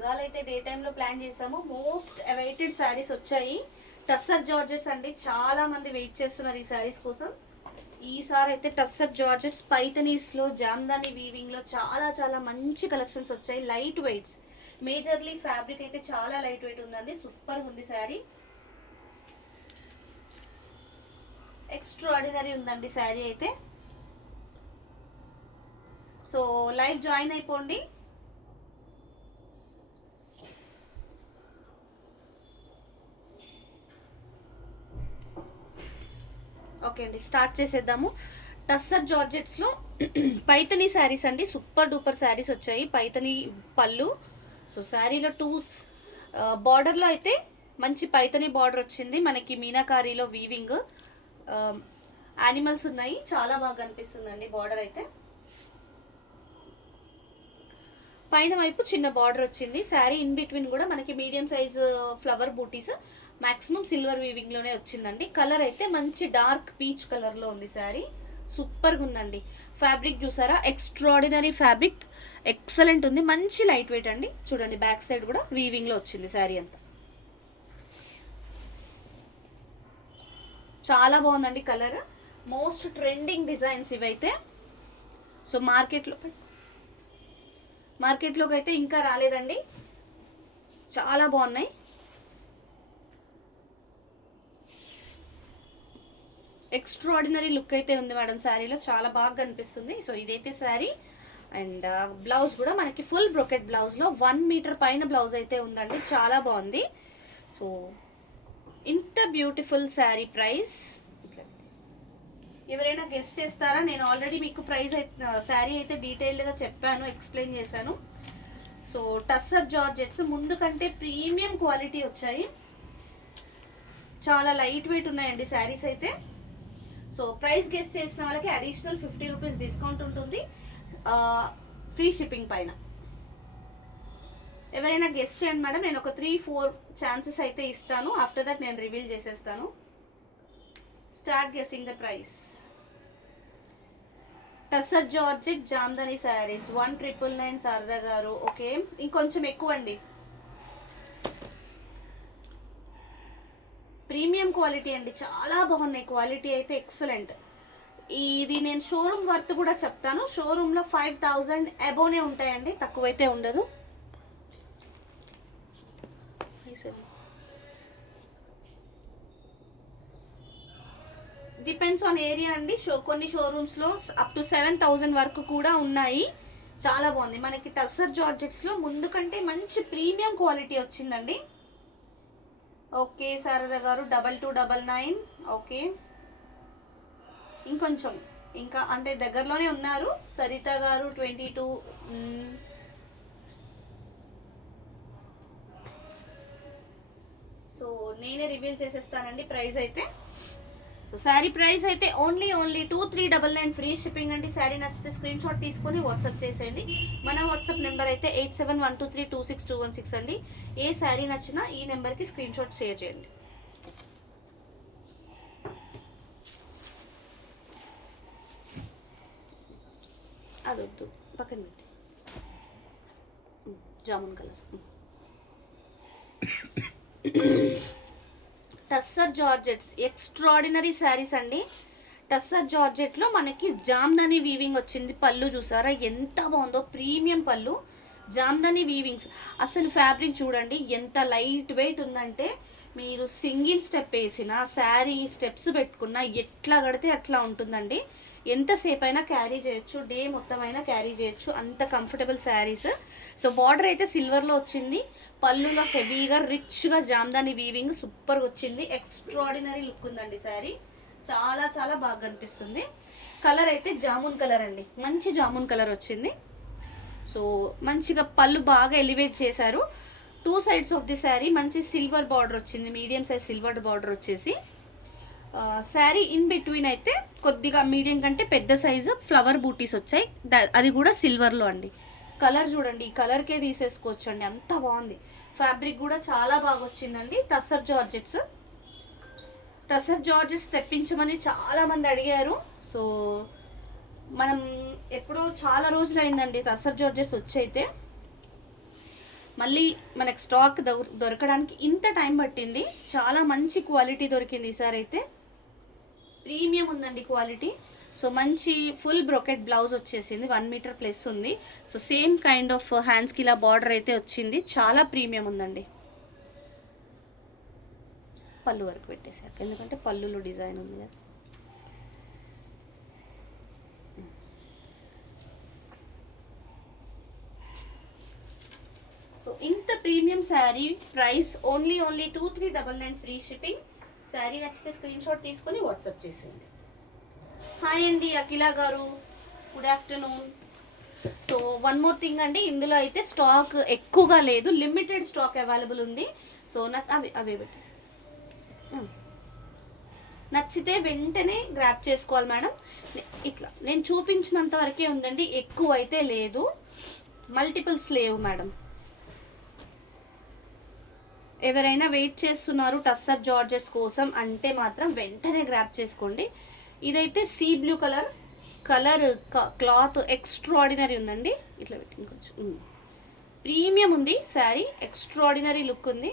ఇవాళ అయితే డే టైంలో ప్లాన్ చేసాము. మోస్ట్ అవైటెడ్ శారీస్ వచ్చాయి. టస్సర్ జార్జెట్స్ అండి, చాలా మంది వెయిట్ చేస్తున్నారు ఈ శారీస్ కోసం. ఈసారి అయితే టస్సర్ జార్జెట్స్ పైతనీస్లో జామ్దాని వీవింగ్లో చాలా చాలా మంచి కలెక్షన్స్ వచ్చాయి. లైట్ వెయిట్స్, మేజర్లీ ఫ్యాబ్రిక్ అయితే చాలా లైట్ వెయిట్ ఉందండి. సూపర్ ఉంది శారీ, ఎక్స్ట్రాడినరీ ఉందండి శారీ అయితే. సో లైవ్ జాయిన్ అయిపోండి. ఓకే అండి, స్టార్ట్ చేసేద్దాము. టస్సర్ జార్జెట్స్లో పైతనీ శారీస్ అండి, సూపర్ డూపర్ శారీస్ వచ్చాయి. పైతనీ పళ్ళు, సో శారీలో బార్డర్లో అయితే మంచి పైతనీ బార్డర్ వచ్చింది మనకి. మీనాకారీలో వీవింగ్ యానిమల్స్ ఉన్నాయి, చాలా బాగా కనిపిస్తుందండి బార్డర్ అయితే. పైన వైపు చిన్న బార్డర్ వచ్చింది. శారీ ఇన్ బిట్వీన్ కూడా మనకి మీడియం సైజ్ ఫ్లవర్ బూటీస్, మాక్సిమం సిల్వర్ వీవింగ్ లోనే వచ్చిందండి. కలర్ అయితే మంచి డార్క్ పీచ్ కలర్ లో ఉంది శారీ, సూపర్ గా ఉందండి. ఫ్యాబ్రిక్ చూసారా, ఎక్స్ట్రాడినరీ ఫ్యాబ్రిక్, ఎక్సలెంట్ ఉంది. మంచి లైట్ వెయిట్ అండి. చూడండి బ్యాక్ సైడ్ కూడా వీవింగ్ లో వచ్చింది శారీ అంతా, చాలా బాగుందండి కలర్. మోస్ట్ ట్రెండింగ్ డిజైన్స్ ఇవైతే. సో మార్కెట్లోకి అయితే ఇంకా రాలేదండి, చాలా బాగున్నాయి. ఎక్స్ట్రాడినరీ లుక్ అయితే ఉంది మేడం శారీలో, చాలా బాగా కనిపిస్తుంది. సో ఇదైతే శారీ, అండ్ బ్లౌజ్ కూడా మనకి ఫుల్ బ్రొకెట్ బ్లౌజ్లో 1 మీటర్ పైన బ్లౌజ్ అయితే ఉందండి, చాలా బాగుంది. సో ఇంత బ్యూటిఫుల్ శారీ ప్రైస్ ఎవరైనా గెస్ట్ చేస్తారా? నేను ఆల్రెడీ మీకు ప్రైస్ అయితే శారీ అయితే డీటెయిల్డ్గా చెప్పాను, ఎక్స్ప్లెయిన్ చేశాను. సో టస్సర్ జార్జెట్స్ ముందు కంటే ప్రీమియం క్వాలిటీ వచ్చాయి, చాలా లైట్ వెయిట్ ఉన్నాయండి శారీస్ అయితే. సో ప్రైస్ గెస్ట్ చేసిన వాళ్ళకి అడిషనల్ 50 రూపీస్ డిస్కౌంట్ ఉంటుంది ఫ్రీ షిప్పింగ్ పైన. ఎవరైనా గెస్ట్ చేయండి మేడం, నేను ఒక 3-4 ఛాన్సెస్ అయితే ఇస్తాను. ఆఫ్టర్ దట్ నేను రివీల్ చేసేస్తాను. Start guessing the price. Tussar georgette Jamdani saris 1999 Sharada గారు. ఓకే, ఇంకొంచెం ఎక్కువ అండి. ప్రీమియం క్వాలిటీ అండి, చాలా బాగున్నాయి. క్వాలిటీ అయితే ఎక్సలెంట్. ఇది నేను షోరూమ్ వర్త్ కూడా చెప్తాను. షోరూంలో 5000 అబోనే ఉంటాయండి, తక్కువైతే ఉండదు. డిపెండ్స్ ఆన్ ఏరియా అండి. కొన్ని షోరూమ్స్లో అప్ టు 7000 వరకు కూడా ఉన్నాయి. చాలా బాగుంది. మనకి టస్సర్ జార్జెట్స్లో ముందు కంటే మంచి ప్రీమియం క్వాలిటీ వచ్చిందండి. ఓకే శారదా గారు 2299. ఓకే, ఇంకొంచెం ఇంకా అంటే దగ్గరలోనే ఉన్నారు. సరిత గారు 22. సో నేనే రివీల్ చేసేస్తానండి ప్రైస్ అయితే. సో శారీ ప్రైస్ అయితే ఓన్లీ 2399 ఫ్రీ షిప్పింగ్ అండి. శారీ నచ్చితే స్క్రీన్ షాట్ తీసుకొని వాట్సాప్ చేసేయండి. మన వాట్సాప్ నెంబర్ అయితే 8712326216 అండి. ఏ శారీ నచ్చినా ఈ నెంబర్కి స్క్రీన్ షాట్ షేర్ చేయండి. అదొద్దు, పక్కన పెట్టి. Jamun colour tussar georgettes extraordinary saris అండి. టస్సర్ జార్జెట్లో మనకి జామ్దాని వీవింగ్ వచ్చింది. పళ్ళు చూసారా ఎంత బాగుందో, ప్రీమియం పళ్ళు, జామ్దాని వీవింగ్స్. అసలు ఫ్యాబ్రిక్ చూడండి ఎంత లైట్ వెయిట్ ఉందంటే, మీరు సింగిల్ స్టెప్ వేసిన శారీ స్టెప్స్ పెట్టుకున్నా ఎట్లా కడితే అట్లా ఉంటుందండి. ఎంతసేపు అయినా క్యారీ చేయొచ్చు, డే మొత్తం అయినా క్యారీ చేయొచ్చు, అంత కంఫర్టబుల్ శారీస్. సో బార్డర్ అయితే సిల్వర్లో వచ్చింది. పళ్ళులో హెవీగా రిచ్గా జామ్దాని వీవింగ్ సూపర్గా వచ్చింది. ఎక్స్ట్రాడినరీ లుక్ ఉందండి శారీ, చాలా చాలా బాగా కనిపిస్తుంది. కలర్ అయితే జామున్ కలర్ అండి, మంచి జామున్ కలర్ వచ్చింది. సో మంచిగా పళ్ళు బాగా ఎలివేట్ చేశారు. 2 సైడ్స్ ఆఫ్ ది శారీ మంచి సిల్వర్ బార్డర్ వచ్చింది, మీడియం సైజ్ సిల్వర్ బార్డర్ వచ్చేసి. శారీ ఇన్ బిట్వీన్ అయితే కొద్దిగా మీడియం కంటే పెద్ద సైజు ఫ్లవర్ బూటీస్ వచ్చాయి, అది కూడా సిల్వర్లో అండి. కలర్ చూడండి, ఈ కలర్కే తీసేసుకోవచ్చు అండి, అంత బాగుంది. ఫ్యాబ్రిక్ కూడా చాలా బాగా వచ్చిందండి. టస్సర్ జార్జెట్స్ తెప్పించమని చాలామంది అడిగారు. సో మనం ఎప్పుడో చాలా రోజులు అయిందండి టస్సర్ జార్జెట్స్ వచ్చి. అయితే మళ్ళీ మనకు స్టాక్ దొరకడానికి ఇంత టైం పట్టింది. చాలా మంచి క్వాలిటీ దొరికింది ఈసారి అయితే. ప్రీమియం ఉందండి క్వాలిటీ. సో మంచి ఫుల్ బ్రోకెట్ బ్లౌజ్ వచ్చేసింది, 1 మీటర్ ప్లస్ ఉంది. సో సేమ్ కైండ్ ఆఫ్ హ్యాండ్స్కి ఇలా బార్డర్ అయితే వచ్చింది. చాలా ప్రీమియం ఉందండి. పళ్ళు వరకు పెట్టేసాక, ఎందుకంటే పళ్ళులో డిజైన్ ఉంది కదా. సో ఇంత premium sari price only 2399 free shipping. Sari నచ్చితే స్క్రీన్ షాట్ తీసుకొని వాట్సాప్ చేసేయండి. హాయ్ అండి అఖిల గారు, good afternoon. So one more thing అండి, ఇందులో అయితే స్టాక్ ఎక్కువగా లేదు, లిమిటెడ్ స్టాక్ అవైలబుల్ ఉంది. సో అవే పెట్టేసి నచ్చితే వెంటనే గ్రాప్ చేసుకోవాలి మేడం. ఇట్లా నేను చూపించినంత వరకే ఉందండి, ఎక్కువ అయితే లేదు, మల్టిపుల్స్ లేవు మేడం. ఎవరైనా వెయిట్ చేస్తున్నారు టస్సర్ జార్జెట్స్ కోసం అంటే మాత్రం వెంటనే గ్రాప్ చేసుకోండి. ఇదైతే sea blue colour cloth extraordinary ఉందండి. ఇట్లా పెట్టి కొంచెం ప్రీమియం ఉంది శారీ, ఎక్స్ట్రాడినరీ లుక్ ఉంది.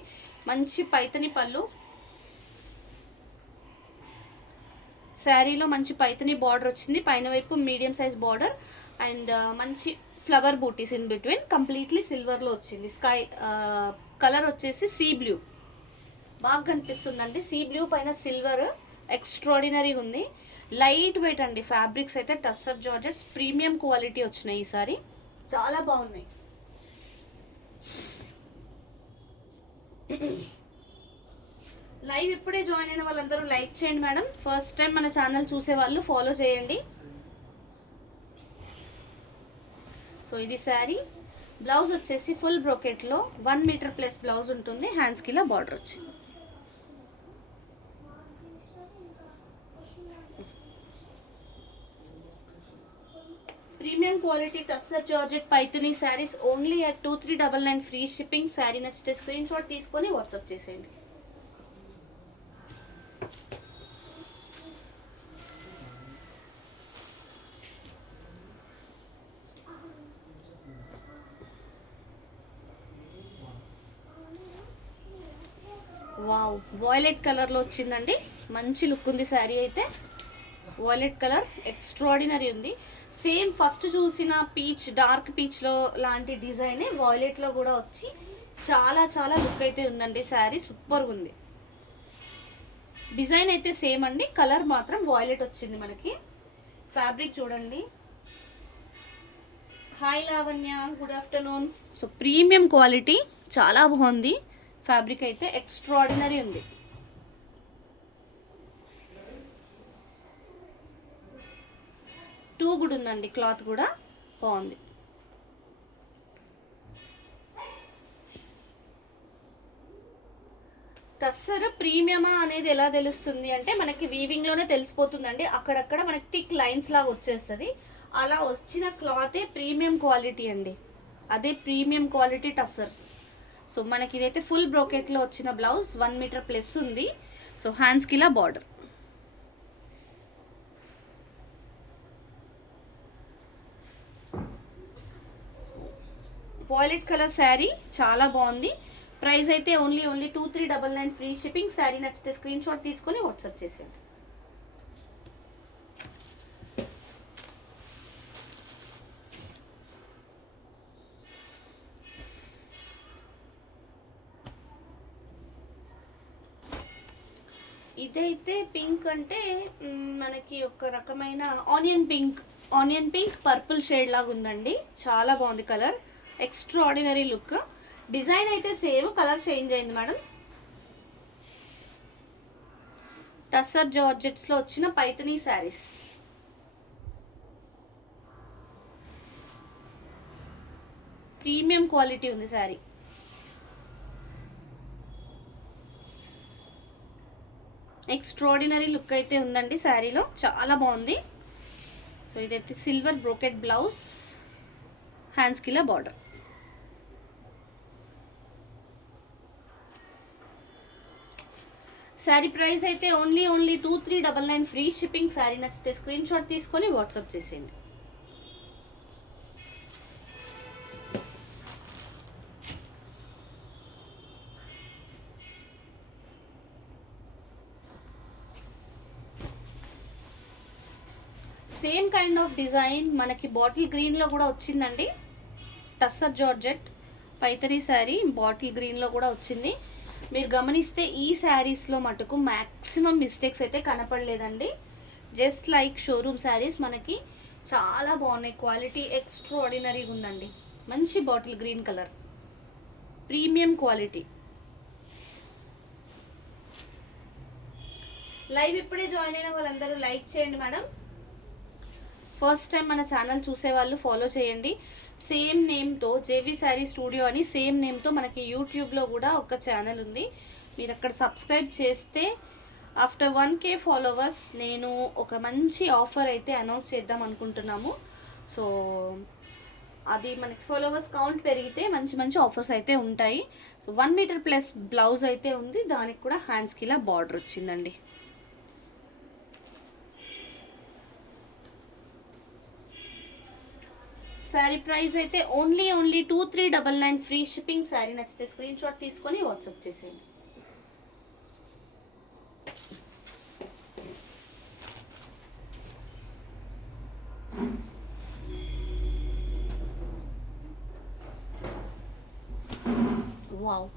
మంచి పైతని పళ్ళు, శారీలో మంచి పైతని బార్డర్ వచ్చింది, పైన వైపు మీడియం సైజ్ బార్డర్ అండ్ మంచి flower butis in between. Completely సిల్వర్లో వచ్చింది. స్కై కలర్ వచ్చేసి సీ బ్లూ బాగా కనిపిస్తుందండి. సీ బ్లూ పైన సిల్వర్, ఎక్స్ట్రాడినరీ ఉంది. లైట్ వెయిట్ అండి ఫ్యాబ్రిక్స్ అయితే. టస్సర్ జార్జెట్స్ ప్రీమియం క్వాలిటీ వచ్చినాయి ఈసారి, చాలా బాగున్నాయి. లైవ్ ఇప్పుడే జాయిన్ అయిన వాళ్ళందరూ లైక్ చేయండి మేడం. ఫస్ట్ టైం మన ఛానల్ చూసే వాళ్ళు ఫాలో చేయండి. సో ఇది శారీ. బ్లౌజ్ వచ్చేసి ఫుల్ బ్రోకెట్లో 1 మీటర్ ప్లస్ బ్లౌజ్ ఉంటుంది. హ్యాండ్స్కి ఇలా బార్డర్ వచ్చింది. Premium quality tussar georgette Paithani saris only at 2399 free shipping. Sari నచ్చితే స్క్రీన్ షాట్ తీసుకొని వాట్సాప్ చేసేయండి. వావ్, వాయిలెట్ కలర్లో వచ్చిందండి, మంచి లుక్ ఉంది శారీ అయితే. వాయిలెట్ కలర్ ఎక్స్ట్రాడినరీ ఉంది. సేమ్ ఫస్ట్ చూసిన పీచ్, డార్క్ పీచ్లో లాంటి డిజైన్ వాయిలెట్లో కూడా వచ్చి చాలా చాలా లుక్ అయితే ఉందండి. శారీ సూపర్గా ఉంది. డిజైన్ అయితే సేమ్ అండి, కలర్ మాత్రం వాయిలెట్ వచ్చింది మనకి. ఫ్యాబ్రిక్ చూడండి. Hi Lavanya, good afternoon. So premium quality, చాలా బాగుంది. ఫ్యాబ్రిక్ అయితే ఎక్స్ట్రాడినరీ ఉంది. టూ గుడ్ ఉందండి, క్లాత్ కూడా బాగుంది. టస్సర్ ప్రీమియమా అనేది ఎలా తెలుస్తుంది అంటే మనకి వీవింగ్లోనే తెలిసిపోతుందండి. అక్కడక్కడ మనకి థిక్ లైన్స్ లాగా వచ్చేస్తుంది. అలా వచ్చిన క్లాతే ప్రీమియం క్వాలిటీ అండి, అదే ప్రీమియం క్వాలిటీ టస్సర్. సో మనకి ఇదైతే ఫుల్ బ్రోకెట్లో వచ్చిన బ్లౌజ్, 1 మీటర్ ప్లస్ ఉంది. సో హ్యాండ్స్కి ఇలా బార్డర్. వాయిలెట్ కలర్ శారీ చాలా బాగుంది. ప్రైస్ అయితే ఓన్లీ 2399 ఫ్రీ షిప్పింగ్. శారీ నచ్చితే స్క్రీన్ షాట్ తీసుకొని వాట్సాప్ చేసేయండి. ఇదైతే పింక్ అంటే మనకి ఒక రకమైన ఆనియన్ పింక్ పర్పుల్ షేడ్ లాగా ఉందండి. చాలా బాగుంది కలర్, ఎక్స్ట్రాడినరీ లుక్. డిజైన్ అయితే సేమ్, కలర్ చేంజ్ అయింది మేడం. టస్సర్ జార్జెట్స్లో వచ్చిన పైథనీ శారీస్. ప్రీమియం క్వాలిటీ ఉంది శారీ. ఎక్స్ట్రాడినరీ లుక్ అయితే ఉందండి శారీలో, చాలా బాగుంది. సో ఇదైతే సిల్వర్ బ్రోకెట్ బ్లౌజ్, హ్యాండ్స్కి ఇలా బార్డర్. శారీ ప్రైస్ అయితే ఓన్లీ 2399 ఫ్రీ షిప్పింగ్. శారీ నచ్చితే స్క్రీన్ షాట్ తీసుకొని వాట్సాప్ చేసేయండి. సేమ్ కైండ్ ఆఫ్ డిజైన్ మనకి బాటిల్ గ్రీన్లో కూడా వచ్చిందండి. టస్సర్ జార్జెట్ పైతరీ శారీ బాటిల్ గ్రీన్లో కూడా వచ్చింది. మీరు గమనిస్తే ఈ శారీస్లో మటుకు మ్యాక్సిమం మిస్టేక్స్ అయితే కనపడలేదండి. జస్ట్ లైక్ షోరూమ్ శారీస్ మనకి చాలా బాగున్నాయి. క్వాలిటీ ఎక్స్ట్రాడినరీగా ఉందండి. మంచి bottle green colour, premium quality. Live ఇప్పుడే జాయిన్ అయిన వాళ్ళందరూ లైక్ చేయండి మేడం. ఫస్ట్ టైం మన ఛానల్ చూసే వాళ్ళు ఫాలో చేయండి. సేమ్ నేమ్తో జేవి శారీ స్టూడియో అని సేమ్ నేమ్తో మనకి యూట్యూబ్లో కూడా ఒక ఛానల్ ఉంది. మీరు అక్కడ సబ్స్క్రైబ్ చేస్తే ఆఫ్టర్ 1K ఫాలోవర్స్ నేను ఒక మంచి ఆఫర్ అయితే అనౌన్స్ చేద్దాం అనుకుంటున్నాము. సో అది మనకి ఫాలోవర్స్ కౌంట్ పెరిగితే మంచి మంచి ఆఫర్స్ అయితే ఉంటాయి. సో 1 మీటర్ ప్లస్ బ్లౌజ్ అయితే ఉంది, దానికి కూడా హ్యాండ్స్కి ఇలా బార్డర్ వచ్చిందండి. శారీ ప్రైస్ అయితే ఓన్లీ 2399 ఫ్రీ షిప్పింగ్. శారీ నచ్చితే స్క్రీన్ షాట్ తీసుకొని వాట్సాప్ చేసేయండి. వావ్,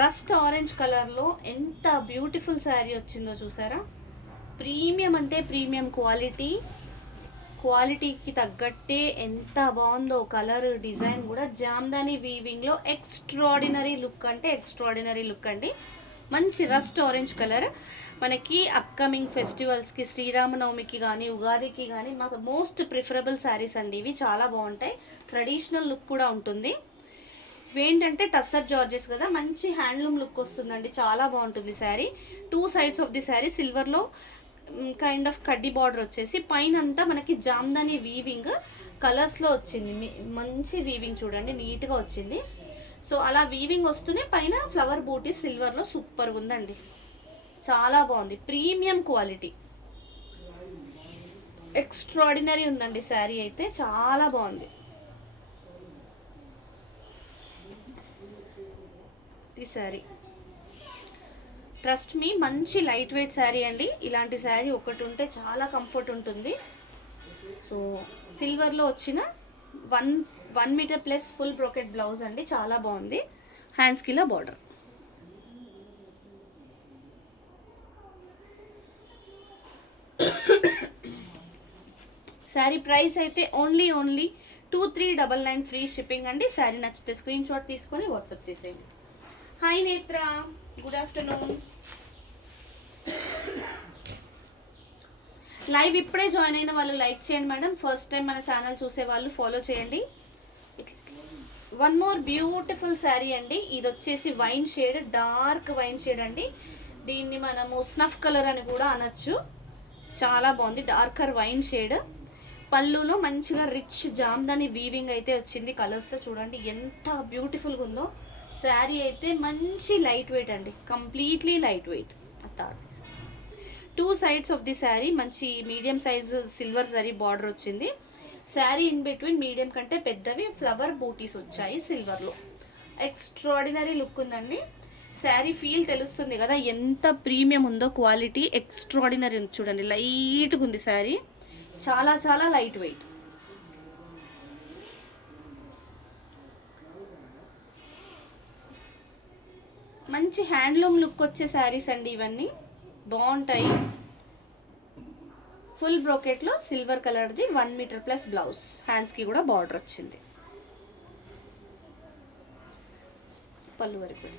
రస్ట్ ఆరెంజ్ కలర్లో ఎంత బ్యూటిఫుల్ శారీ వచ్చిందో చూసారా. ప్రీమియం అంటే ప్రీమియం క్వాలిటీకి తగ్గట్టే ఎంత బాగుందో కలర్, డిజైన్ కూడా. జామ్దాని వీవింగ్లో ఎక్స్ట్రాడినరీ లుక్ అంటే ఎక్స్ట్రాడినరీ లుక్ అండి. మంచి రస్ట్ ఆరెంజ్ కలర్. మనకి అప్కమింగ్ ఫెస్టివల్స్కి, శ్రీరామనవమికి కానీ ఉగాదికి కానీ మాకు మోస్ట్ ప్రిఫరబుల్ శారీస్ అండి ఇవి. చాలా బాగుంటాయి, ట్రెడిషనల్ లుక్ కూడా ఉంటుంది. ఏంటంటే టస్సర్ జార్జెట్స్ కదా, మంచి హ్యాండ్లూమ్ లుక్ వస్తుందండి. చాలా బాగుంటుంది sari. 2 sides of the sari సిల్వర్లో కైండ్ ఆఫ్ కడ్డీ బార్డర్ వచ్చేసి పైన అంతా మనకి జామ్దాని వీవింగ్ కలర్స్లో వచ్చింది. మంచి వీవింగ్ చూడండి, నీట్గా వచ్చింది. సో అలా వీవింగ్ వస్తూనే పైన ఫ్లవర్ బూటీ సిల్వర్లో సూపర్గా ఉందండి. చాలా బాగుంది, ప్రీమియం క్వాలిటీ, ఎక్స్ట్రాడినరీ ఉందండి శారీ అయితే. చాలా బాగుంది ఈ శారీ. ట్రస్ట్ మీ, మంచి లైట్ వెయిట్ శారీ అండి. ఇలాంటి శారీ ఒకటి ఉంటే చాలా కంఫర్ట్ ఉంటుంది. సో సిల్వర్లో వచ్చిన 1 meter plus full brocade blouse అండి. చాలా బాగుంది. హ్యాండ్స్కి ఇలా బార్డర్. శారీ ప్రైస్ అయితే ఓన్లీ 2399 ఫ్రీ షిప్పింగ్ అండి. శారీ నచ్చితే స్క్రీన్ షాట్ తీసుకొని వాట్సాప్ చేసేయండి. Hi Netra, good afternoon. Live ఇప్పుడే జాయిన్ అయిన వాళ్ళు లైక్ చేయండి మేడం. ఫస్ట్ టైం మన ఛానల్ చూసే వాళ్ళు ఫాలో చేయండి. 1 మోర్ బ్యూటిఫుల్ శారీ అండి. ఇది వచ్చేసి wine shade, dark wine shade అండి. దీన్ని మనము స్నఫ్ కలర్ అని కూడా అనొచ్చు. చాలా బాగుంది, డార్కర్ వైన్ షేడ్. పళ్ళులో మంచిగా రిచ్ జామ్దాని వీవింగ్ అయితే వచ్చింది. కలర్స్లో చూడండి ఎంత బ్యూటిఫుల్గా ఉందో. శారీ అయితే మంచి లైట్ వెయిట్ అండి, completely light weight. 2 sides of the sari మంచి medium size silver zari border వచ్చింది. శారీ ఇన్ బిట్వీన్ మీడియం కంటే పెద్దవి ఫ్లవర్ బూటీస్ వచ్చాయి సిల్వర్లో. ఎక్స్ట్రాడినరీ లుక్ ఉందండి. శారీ ఫీల్ తెలుస్తుంది కదా ఎంత ప్రీమియం ఉందో. క్వాలిటీ ఎక్స్ట్రాడినరీ ఉంది చూడండి, లైట్గా ఉంది శారీ. చాలా చాలా లైట్ వెయిట్. మంచి హ్యాండ్లూమ్ లుక్ వచ్చే శారీస్ అండి ఇవన్నీ, బాగుంటాయి. ఫుల్ బ్రోకెట్లో సిల్వర్ కలర్ది 1 మీటర్ ప్లస్ బ్లౌజ్, హ్యాండ్స్కి కూడా బార్డర్ వచ్చింది. పళ్ళు వరకు.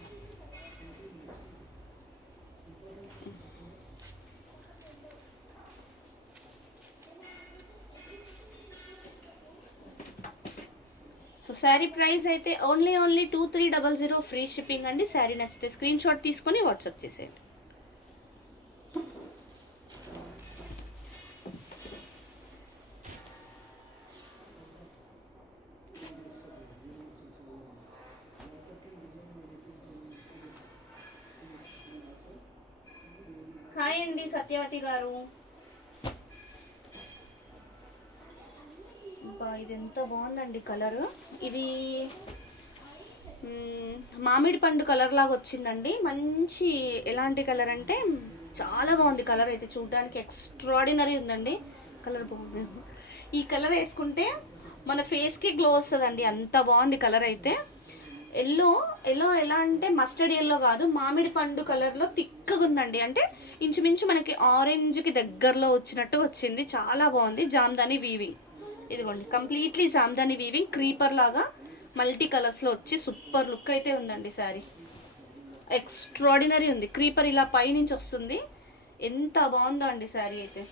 సో శారీ ప్రైస్ అయితే ఓన్లీ 2300 ఫ్రీ షిప్పింగ్ అండి. శారీ నచ్చితే స్క్రీన్ షాట్ తీసుకొని వాట్సాప్ చేసేయండి. హాయ్ అండి సత్యవతి గారు. ఇది ఎంత బాగుందండి కలర్. ఇది మామిడి పండు కలర్ లాగా వచ్చిందండి. మంచి ఎలాంటి కలర్ అంటే చాలా బాగుంది కలర్ అయితే, చూడడానికి ఎక్స్ట్రాడినరీ ఉందండి. కలర్ బాగుంది. ఈ కలర్ వేసుకుంటే మన ఫేస్కి గ్లో వస్తుందండి, అంత బాగుంది కలర్ అయితే. ఎల్లో ఎల్లో ఎలా అంటే మస్టర్డ్ ఎల్లో కాదు, మామిడి పండు కలర్లో థిక్గా ఉందండి. అంటే ఇంచుమించు మనకి ఆరెంజ్కి దగ్గరలో వచ్చినట్టు వచ్చింది. చాలా బాగుంది. జామ్దాని వీవింగ్, ఇదిగోండి కంప్లీట్లీ జామ్దాని వీవింగ్, క్రీపర్ లాగా మల్టీ కలర్స్లో వచ్చి సూపర్ లుక్ అయితే ఉందండి శారీ. ఎక్స్ట్రాడినరీ ఉంది. క్రీపర్ ఇలా పైనుంచి వస్తుంది, ఎంత బాగుందో అండి శారీ అయితే,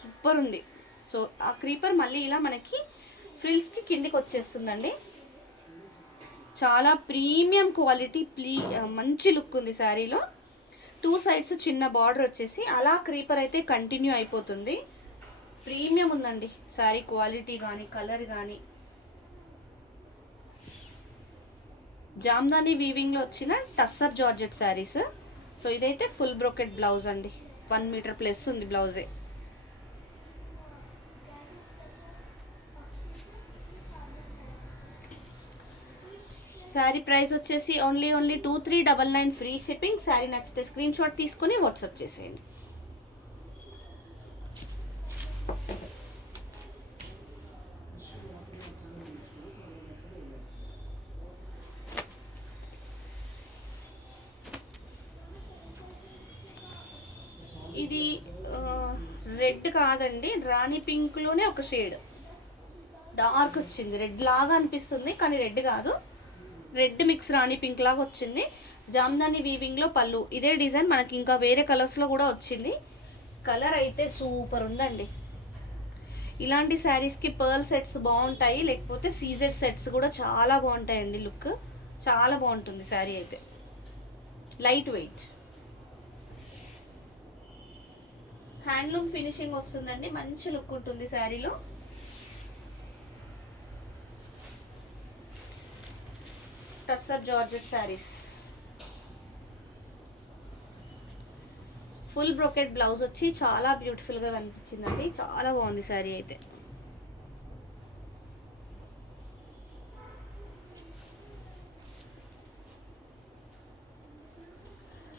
సూపర్ ఉంది. సో ఆ క్రీపర్ మళ్ళీ ఇలా మనకి ఫ్రిల్స్కి కిందికి వచ్చేస్తుందండి. చాలా ప్రీమియం క్వాలిటీ, మంచి లుక్ ఉంది శారీలో. 2 సైడ్స్ చిన్న బార్డర్ వచ్చేసి అలా క్రీపర్ అయితే కంటిన్యూ అయిపోతుంది. ప్రీమియం ఉందండి శారీ క్వాలిటీ కానీ కలర్ కానీ. జామ్దాని వీవింగ్లో వచ్చిన టస్సర్ జార్జెట్ శారీస్. సో ఇదైతే ఫుల్ బ్రోకెట్ బ్లౌజ్ అండి, 1 మీటర్ ప్లస్ ఉంది బ్లౌజే. శారీ ప్రైస్ వచ్చేసి ఓన్లీ 2399 ఫ్రీ షిప్పింగ్. శారీ నచ్చితే స్క్రీన్ షాట్ తీసుకొని వాట్సాప్ చేసేయండి. ఇది రెడ్ కాదండి, రాణి పింక్లోనే ఒక షేడ్ డార్క్ వచ్చింది. రెడ్ లాగా అనిపిస్తుంది కానీ రెడ్ కాదు, రెడ్ మిక్స్ రాణి పింక్ లాగా వచ్చింది. జామ్దాని వీవింగ్లో పళ్ళు. ఇదే డిజైన్ మనకి ఇంకా వేరే కలర్స్లో కూడా వచ్చింది. కలర్ అయితే సూపర్ ఉందండి. ఇలాంటి శారీస్కి పర్ల్ సెట్స్ బాగుంటాయి, లేకపోతే సీజెడ్ సెట్స్ కూడా చాలా బాగుంటాయండి. లుక్ చాలా బాగుంటుంది శారీ అయితే. లైట్ వెయిట్ హ్యాండ్లూమ్ ఫినిషింగ్ వస్తుందండి, మంచి లుక్ ఉంటుంది శారీలో. Tussar georgette saris, full brocade blouse వచ్చి చాలా బ్యూటిఫుల్గా కనిపించిందండి. చాలా బాగుంది శారీ అయితే.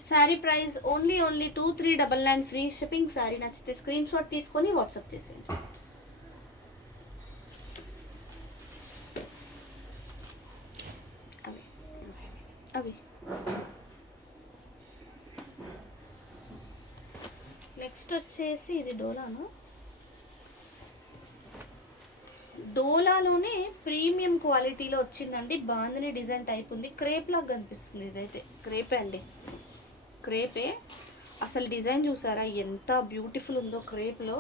Sari price only 2399 free shipping. Sari నచ్చితే స్క్రీన్ షాట్ తీసుకొని వాట్సాప్ చేసేయండి. అవి నెక్స్ట్ వచ్చేసి ఇది డోలాలోనే ప్రీమియం క్వాలిటీలో వచ్చిందండి. బాందిని డిజైన్ టైప్ ఉంది, క్రేప్ లాగా కనిపిస్తుంది. ఇదైతే క్రేపే అండి, క్రేపే. అసలు డిజైన్ చూసారా ఎంత బ్యూటిఫుల్ ఉందో. క్రేప్లో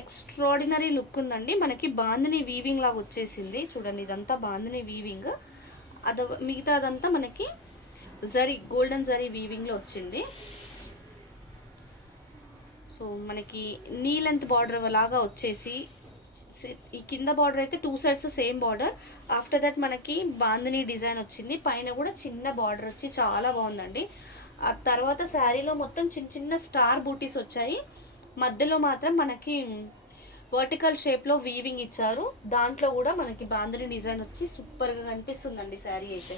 ఎక్స్ట్రాడినరీ లుక్ ఉందండి. మనకి బాందిని వీవింగ్ లాగా వచ్చేసింది చూడండి. ఇదంతా బాందిని వీవింగ్, మిగతా అదంతా మనకి జరీ, గోల్డెన్ జరీ వీవింగ్లో వచ్చింది. సో మనకి నీ లెంత్ బార్డర్ లాగా వచ్చేసి, ఈ కింద బార్డర్ అయితే 2 sides same border. After that మనకి బాందిని డిజైన్ వచ్చింది, పైన కూడా చిన్న బార్డర్ వచ్చి చాలా బాగుందండి. ఆ తర్వాత శారీలో మొత్తం చిన్న చిన్న స్టార్ బూటీస్ వచ్చాయి. మధ్యలో మాత్రం మనకి వర్టికల్ షేప్లో వీవింగ్ ఇచ్చారు. దాంట్లో కూడా మనకి బాందిని డిజైన్ వచ్చి సూపర్గా కనిపిస్తుందండి శారీ అయితే.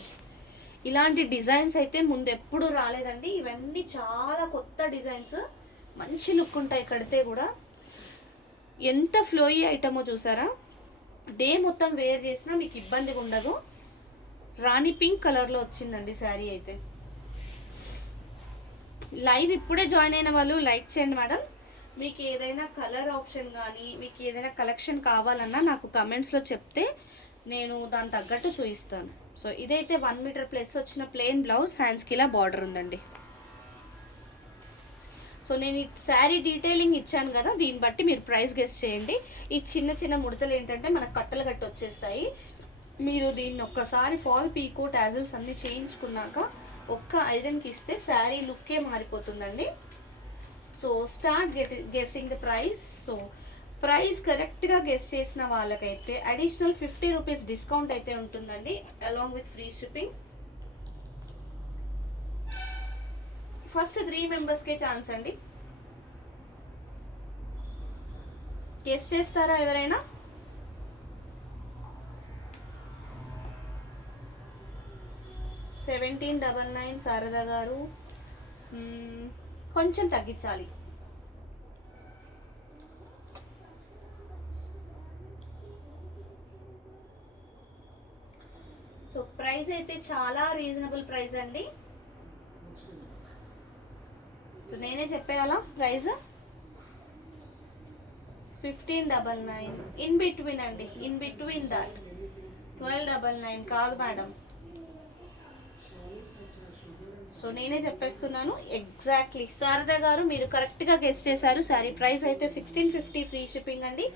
ఇలాంటి డిజైన్స్ అయితే ముందు ఎప్పుడు రాలేదండి. ఇవన్నీ చాలా కొత్త డిజైన్స్, మంచి లుక్ ఉంటాయి కడితే కూడా. ఎంత ఫ్లోయీ ఐటమో చూసారా. డే మొత్తం వేర్ చేసినా మీకు ఇబ్బందిగా ఉండదు. రాణి పింక్ కలర్లో వచ్చిందండి శారీ అయితే. లైవ్ ఇప్పుడే జాయిన్ అయిన వాళ్ళు లైక్ చేయండి మేడం. మీకు ఏదైనా కలర్ ఆప్షన్ కానీ మీకు ఏదైనా కలెక్షన్ కావాలన్నా నాకు కమెంట్స్లో చెప్తే నేను దాని తగ్గట్టు చూపిస్తాను. సో ఇదైతే 1 మీటర్ ప్లస్ వచ్చిన ప్లెయిన్ బ్లౌజ్, హ్యాండ్స్కి ఇలా బార్డర్ ఉందండి. సో నేను ఈ శారీ డీటెయిలింగ్ ఇచ్చాను కదా, దీన్ని బట్టి మీరు ప్రైస్ గెస్ చేయండి. ఈ చిన్న చిన్న ముడతలు ఏంటంటే మనకు కట్టలు కట్టి వచ్చేస్తాయి. మీరు దీన్ని ఒక్కసారి ఫాల్ పీకో టాజిల్స్ అన్నీ చేయించుకున్నాక ఒక్క ఐరన్కి ఇస్తే శారీ లుక్కే మారిపోతుందండి. So start guessing the price. So price కరెక్ట్గా గెస్ చేసిన వాళ్ళకైతే అడిషనల్ 50 రూపీస్ డిస్కౌంట్ అయితే ఉంటుందండి, along with free shipping. First 3 మెంబర్స్కే ఛాన్స్ అండి. గెస్ చేస్తారా ఎవరైనా? $1799 శారదా గారు, కొంచెం తగ్గించాలి. సో ప్రైస్ అయితే చాలా రీజనబుల్ ప్రైస్ అండి. సో నేనే చెప్పేయాలా ప్రైస్ 1599 ఇన్ బిట్వీన్ అండి, ఇన్ బిట్వీన్ దట్ 1299 కాదు మేడం. సో నేనే చెప్పేస్తున్నాను ఎగ్జాక్ట్లీ. శారదా గారు మీరు కరెక్ట్గా గెస్ చేశారు. శారీ ప్రైస్ అయితే 1650 ఫ్రీ షిప్పింగ్ అండి.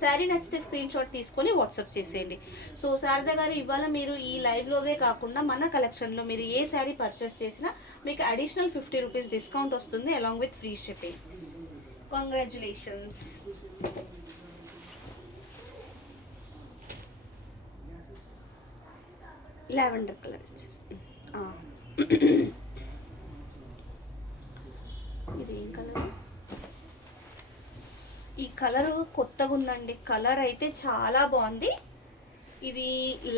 శారీ నచ్చితే స్క్రీన్ షాట్ తీసుకొని వాట్సాప్ చేసేయండి. సో శారదా గారు ఇవాళ మీరు ఈ లైవ్లోదే కాకుండా మన కలెక్షన్లో మీరు ఏ శారీ పర్చేస్ చేసినా మీకు అడిషనల్ 50 రూపీస్ డిస్కౌంట్ వస్తుంది along with free shipping. Congratulations. Lavender colour వచ్చేసి ఇది ఏం కలర్? ఈ కలర్ కొత్తగా ఉందండి. కలర్ అయితే చాలా బాగుంది. ఇది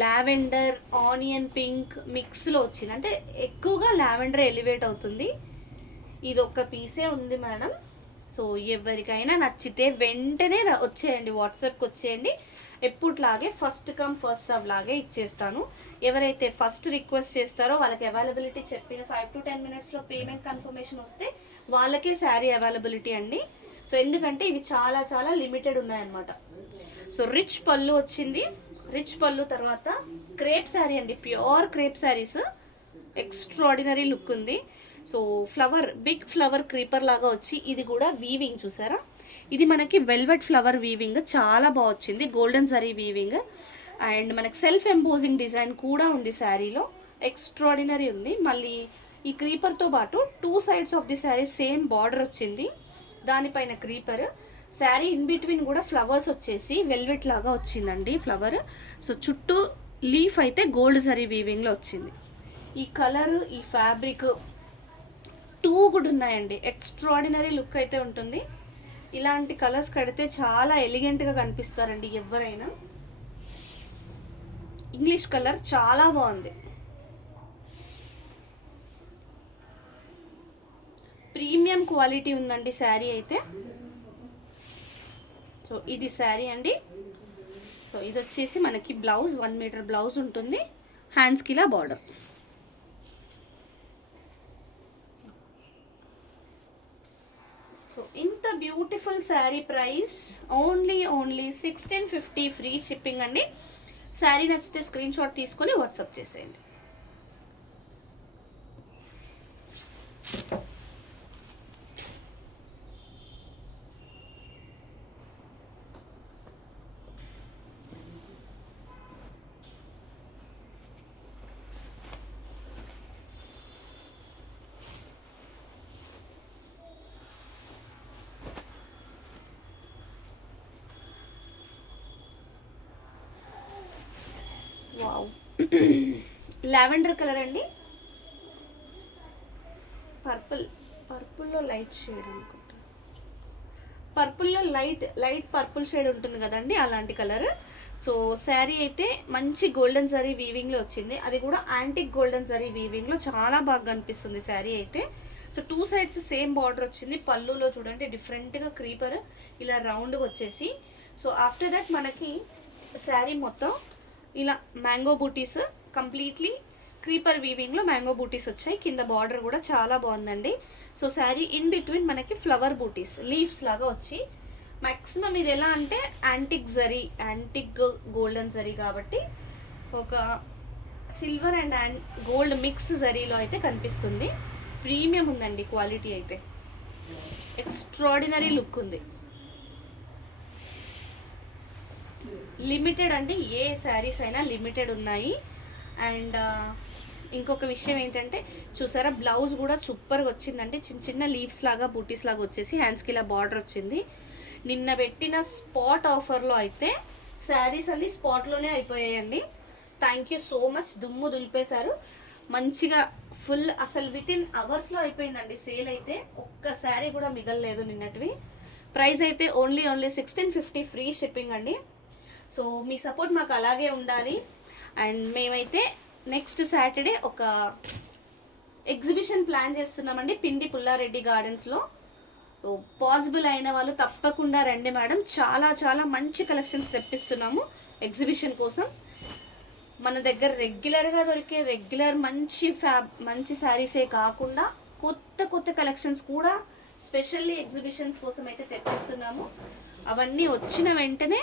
లావెండర్ ఆనియన్ పింక్ మిక్స్లో వచ్చింది, అంటే ఎక్కువగా లావెండర్ ఎలివేట్ అవుతుంది. ఇది ఒక్క పీసే ఉంది మేడం. సో ఎవరికైనా నచ్చితే వెంటనే వచ్చేయండి, వాట్సాప్కి వచ్చేయండి. ఎప్పుట్లాగే ఫస్ట్ కమ్ ఫస్ట్ సర్వ్ లాగే ఇచ్చేస్తాను. ఎవరైతే ఫస్ట్ రిక్వెస్ట్ చేస్తారో వాళ్ళకి అవైలబిలిటీ చెప్పిన 5 to 10 మినిట్స్లో పేమెంట్ కన్ఫర్మేషన్ వస్తే వాళ్ళకే శారీ అవైలబిలిటీ అండి. సో ఎందుకంటే ఇవి చాలా చాలా లిమిటెడ్ ఉన్నాయన్నమాట. సో రిచ్ పళ్ళు వచ్చింది. రిచ్ పళ్ళు తర్వాత క్రేప్ శారీ అండి, pure crepe saris. Extraordinary look ఉంది. So flower, big flower creeper లాగా వచ్చి ఇది కూడా వీవింగ్ చూసారా? ఇది మనకి వెల్వెట్ ఫ్లవర్ వీవింగ్ చాలా బాగా వచ్చింది, గోల్డెన్ జరీ వీవింగ్. అండ్ మనకి సెల్ఫ్ ఎంపోజింగ్ డిజైన్ కూడా ఉంది శారీలో, ఎక్స్ట్రాడినరీ ఉంది. మళ్ళీ ఈ క్రీపర్తో పాటు 2 sides of the sari same border వచ్చింది, దానిపైన క్రీపర్. శారీ ఇన్ బిట్వీన్ కూడా ఫ్లవర్స్ వచ్చేసి వెల్వెట్ లాగా వచ్చిందండి ఫ్లవర్. సో చుట్టూ లీఫ్ అయితే గోల్డ్ జరీ వీవింగ్లో వచ్చింది. ఈ కలర్, ఈ ఫ్యాబ్రిక్ 2 కూడా ఉన్నాయండి. ఎక్స్ట్రాడినరీ లుక్ అయితే ఉంటుంది. ఇలాంటి కలర్స్ కడితే చాలా ఎలిగెంట్గా కనిపిస్తారండి ఎవరైనా. ఇంగ్లీష్ కలర్ చాలా బాగుంది. ప్రీమియం క్వాలిటీ ఉందండి శారీ అయితే. సో ఇది శారీ అండి. సో ఇది వచ్చేసి మనకి బ్లౌజ్ 1 మీటర్ బ్లౌజ్ ఉంటుంది, హ్యాండ్స్కి ఇలా బార్డర్. సో ఇంత beautiful sari price only 1650 free shipping అండి. శారీ నచ్చితే స్క్రీన్ షాట్ తీసుకొని వాట్సాప్ చేసేయండి. వావ్, లావెండర్ కలర్ అండి. పర్పుల్లో లైట్ షేడ్ అనుకుంటా, పర్పుల్లో లైట్ పర్పుల్ షేడ్ ఉంటుంది కదండి, అలాంటి కలర్. సో శారీ అయితే మంచి గోల్డెన్ జరీ వీవింగ్లో వచ్చింది, అది కూడా యాంటిక్ గోల్డెన్ జరీ వీవింగ్లో చాలా బాగా కనిపిస్తుంది శారీ అయితే. సో 2 సైడ్స్ సేమ్ బార్డర్ వచ్చింది. పళ్ళులో చూడండి డిఫరెంట్గా క్రీపర్ ఇలా రౌండ్గా వచ్చేసి. సో ఆఫ్టర్ దట్ మనకి శారీ మొత్తం ఇలా మ్యాంగో బూటీస్, కంప్లీట్లీ క్రీపర్ వీవింగ్లో మ్యాంగో బూటీస్ వచ్చాయి. కింద బార్డర్ కూడా చాలా బాగుందండి. సో శారీ ఇన్ బిట్వీన్ మనకి ఫ్లవర్ బూటీస్ లీవ్స్ లాగా వచ్చి, మ్యాక్సిమం ఇది ఎలా అంటే యాంటిక్ గోల్డెన్ జరీ కాబట్టి ఒక సిల్వర్ అండ్ గోల్డ్ మిక్స్ జరీలో అయితే కనిపిస్తుంది. ప్రీమియం ఉందండి క్వాలిటీ అయితే, ఎక్స్ట్రాడినరీ లుక్ ఉంది. లిమిటెడ్ అండి, ఏ శారీస్ అయినా లిమిటెడ్ ఉన్నాయి. అండ్ ఇంకొక విషయం ఏంటంటే చూసారా, బ్లౌజ్ కూడా సూపర్గా వచ్చిందంటే, చిన్న చిన్న లీవ్స్ లాగా బూటీస్ లాగా వచ్చేసి హ్యాండ్స్కి ఇలా బార్డర్ వచ్చింది. నిన్న పెట్టిన స్పాట్ ఆఫర్లో అయితే శారీస్ అన్ని స్పాట్లోనే అయిపోయాయండి. థ్యాంక్ యూ సో మచ్, దుమ్ము దులిపేశారు మంచిగా, ఫుల్ అసలు వితిన్ అవర్స్లో అయిపోయిందండి సేల్ అయితే. ఒక్క శారీ కూడా మిగలలేదు నిన్నటివి. ప్రైస్ అయితే ఓన్లీ 1650 ఫ్రీ షిప్పింగ్ అండి. సో మీ సపోర్ట్ మాకు అలాగే ఉండాలి. అండ్ మేమైతే నెక్స్ట్ సాటర్డే ఒక ఎగ్జిబిషన్ ప్లాన్ చేస్తున్నామండి పిండి పుల్లారెడ్డి గార్డెన్స్లో. సో పాసిబుల్ అయిన వాళ్ళు తప్పకుండా రండి మేడం, చాలా చాలా మంచి కలెక్షన్స్ తెప్పిస్తున్నాము ఎగ్జిబిషన్ కోసం. మన దగ్గర రెగ్యులర్గా దొరికే మంచి శారీసే కాకుండా కొత్త కొత్త కలెక్షన్స్ కూడా స్పెషల్లీ ఎగ్జిబిషన్స్ కోసం అయితే తెప్పిస్తున్నాము. అవన్నీ వచ్చిన వెంటనే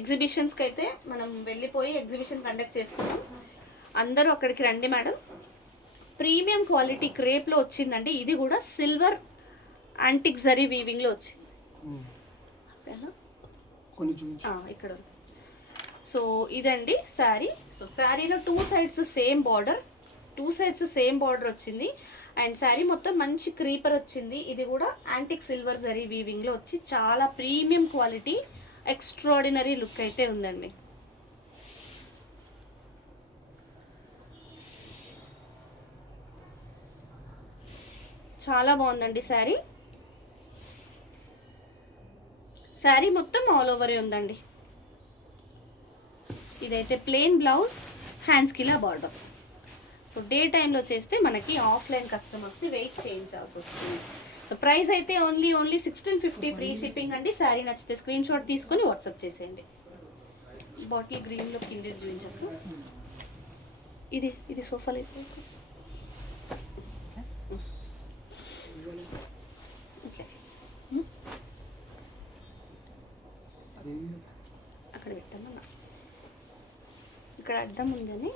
ఎగ్జిబిషన్స్కి అయితే మనం వెళ్ళిపోయి ఎగ్జిబిషన్ కండక్ట్ చేసుకున్నాం. అందరూ అక్కడికి రండి మేడం. ప్రీమియం క్వాలిటీ క్రేప్లో వచ్చిందండి. ఇది కూడా సిల్వర్ యాంటిక్ జరీ వీవింగ్లో వచ్చింది. ఇక్కడ సో ఇదండి శారీ. సో శారీలో టూ సైడ్స్ సేమ్ బార్డర్ వచ్చింది. అండ్ శారీ మొత్తం మంచి క్రీపర్ వచ్చింది. ఇది కూడా యాంటిక్ సిల్వర్ జరీ వీవింగ్లో వచ్చి చాలా ప్రీమియం క్వాలిటీ, ఎక్స్ట్రాడినరీ లుక్ అయితే ఉందండి. చాలా బాగుందండి శారీ. శారీ మొత్తం ఆల్ ఓవరే ఉందండి. ఇదైతే ప్లెయిన్ బ్లౌజ్, హ్యాండ్స్కి ఇలా బార్డర్. సో డే టైంలో చేస్తే మనకి ఆఫ్లైన్ కస్టమర్స్ని వెయిట్ చేయించాల్సి వస్తుంది. సో ప్రైస్ అయితే ఓన్లీ 1650 ఫ్రీ షిప్పింగ్ అండి. శారీ నచ్చితే స్క్రీన్ షాట్ తీసుకొని వాట్సాప్ చేసేయండి. బాటిల్ గ్రీన్లో కింద చూపించచ్చు. ఇది సోఫా లేదు, అక్కడ పెట్టామన్నా, ఇక్కడ అడ్డం ఉందని.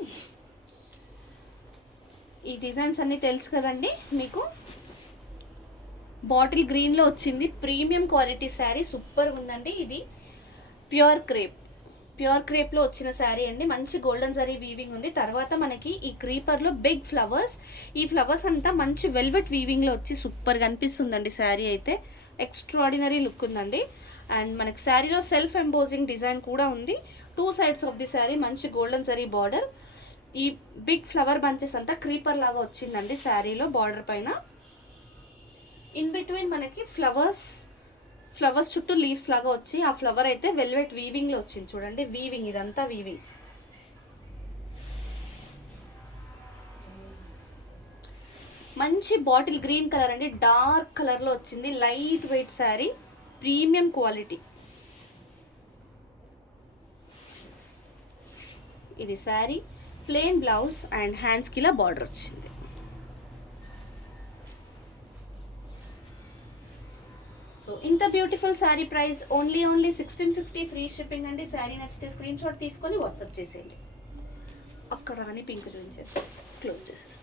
ఈ డిజైన్స్ అన్నీ తెలుసు కదండి మీకు. బాటిల్ గ్రీన్లో వచ్చింది, ప్రీమియం క్వాలిటీ శారీ, సూపర్ ఉందండి. ఇది ప్యూర్ క్రేప్లో వచ్చిన శారీ అండి. మంచి గోల్డెన్ జరీ వీవింగ్ ఉంది. తర్వాత మనకి ఈ క్రీపర్లో బిగ్ ఫ్లవర్స్, ఈ ఫ్లవర్స్ అంతా మంచి వెల్వెట్ వీవింగ్లో వచ్చి సూపర్గా అనిపిస్తుందండి. శారీ అయితే ఎక్స్ట్రాడినరీ లుక్ ఉందండి. అండ్ మనకి శారీలో సెల్ఫ్ ఎంబోజింగ్ డిజైన్ కూడా ఉంది. Two sides of the sari మంచి గోల్డెన్ జరీ బార్డర్. ఈ బిగ్ ఫ్లవర్ బంచెస్ అంతా క్రీపర్ లాగా వచ్చిందండి శారీలో బార్డర్ పైన. ఇన్ బిట్వీన్ మనకి ఫ్లవర్స్ చుట్టూ లీవ్స్ లాగా వచ్చి, ఆ ఫ్లవర్ అయితే వెల్వెట్ వీవింగ్లో వచ్చింది. చూడండి వీవింగ్, ఇదంతా వీవింగ్. మంచి బాటిల్ గ్రీన్ కలర్ అండి, డార్క్ కలర్లో వచ్చింది. Light weight sari, premium quality. ఇది శారీ, ప్లెయిన్ బ్లౌజ్ అండ్ హ్యాండ్స్కి ఇలా బార్డర్ వచ్చింది. సో ఇంత beautiful sari price only 1650 free shipping అండి. శారీ నచ్చితే స్క్రీన్ షాట్ తీసుకొని వాట్సాప్ చేసేయండి. అక్కడ రాని పింక్ చూపించేసి క్లోజ్ చేసేసి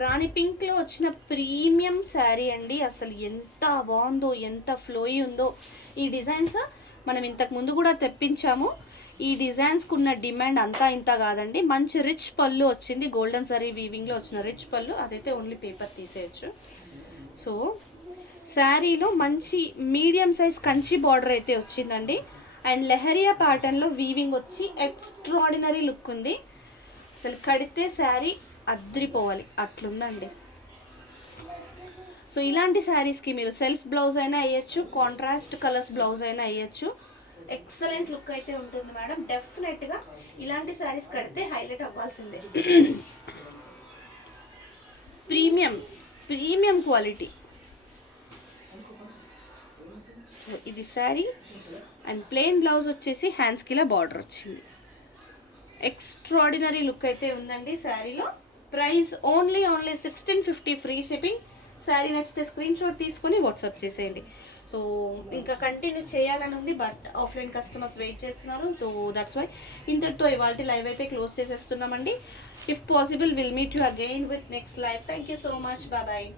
రాణి పింక్లో వచ్చిన ప్రీమియం శారీ అండి. అసలు ఎంత బాగుందో, ఎంత ఫ్లోయి ఉందో. ఈ డిజైన్స్ మనం ఇంతకు ముందు కూడా తెప్పించాము. ఈ డిజైన్స్కి ఉన్న డిమాండ్ అంతా ఇంత కాదండి. మంచి రిచ్ పళ్ళు వచ్చింది, గోల్డెన్ జరీ వీవింగ్లో వచ్చిన రిచ్ పళ్ళు. అదైతే ఓన్లీ పేపర్ తీసేయచ్చు. సో శారీలో మంచి మీడియం సైజ్ కంచి బార్డర్ అయితే వచ్చిందండి. అండ్ లెహరియా ప్యాటర్న్లో వీవింగ్ వచ్చి ఎక్స్ట్రాడినరీ లుక్ ఉంది. అసలు కడితే శారీ అద్రిపోవాలి అట్లుందండి. సో ఇలాంటి శారీస్కి మీరు సెల్ఫ్ బ్లౌజ్ అయినా వేయచ్చు, కాంట్రాస్ట్ కలర్స్ బ్లౌజ్ అయినా వేయచ్చు. ఎక్సలెంట్ లుక్ అయితే ఉంటుంది మేడం. డెఫినెట్గా ఇలాంటి శారీస్ కడితే హైలైట్ అవ్వాల్సిందే. Premium quality. సో ఇది శారీ అండ్ ప్లెయిన్ బ్లౌజ్ వచ్చేసి హ్యాండ్స్కి ఇలా బార్డర్ వచ్చింది. ఎక్స్ట్రాడినరీ లుక్ అయితే ఉందండి శారీలో. Price only 1650 free shipping. Sari నచ్చితే స్క్రీన్ షాట్ తీసుకొని వాట్సాప్ చేసేయండి. సో ఇంకా కంటిన్యూ చేయాలని ఉంది, బట్ ఆఫ్లైన్ కస్టమర్స్ వెయిట్ చేస్తున్నారు. సో దట్స్ వై ఇంతటితో ఇవాళ లైవ్ అయితే క్లోజ్ చేసేస్తున్నామండి. If possible will meet you again with next live. Thank you so much. Bye.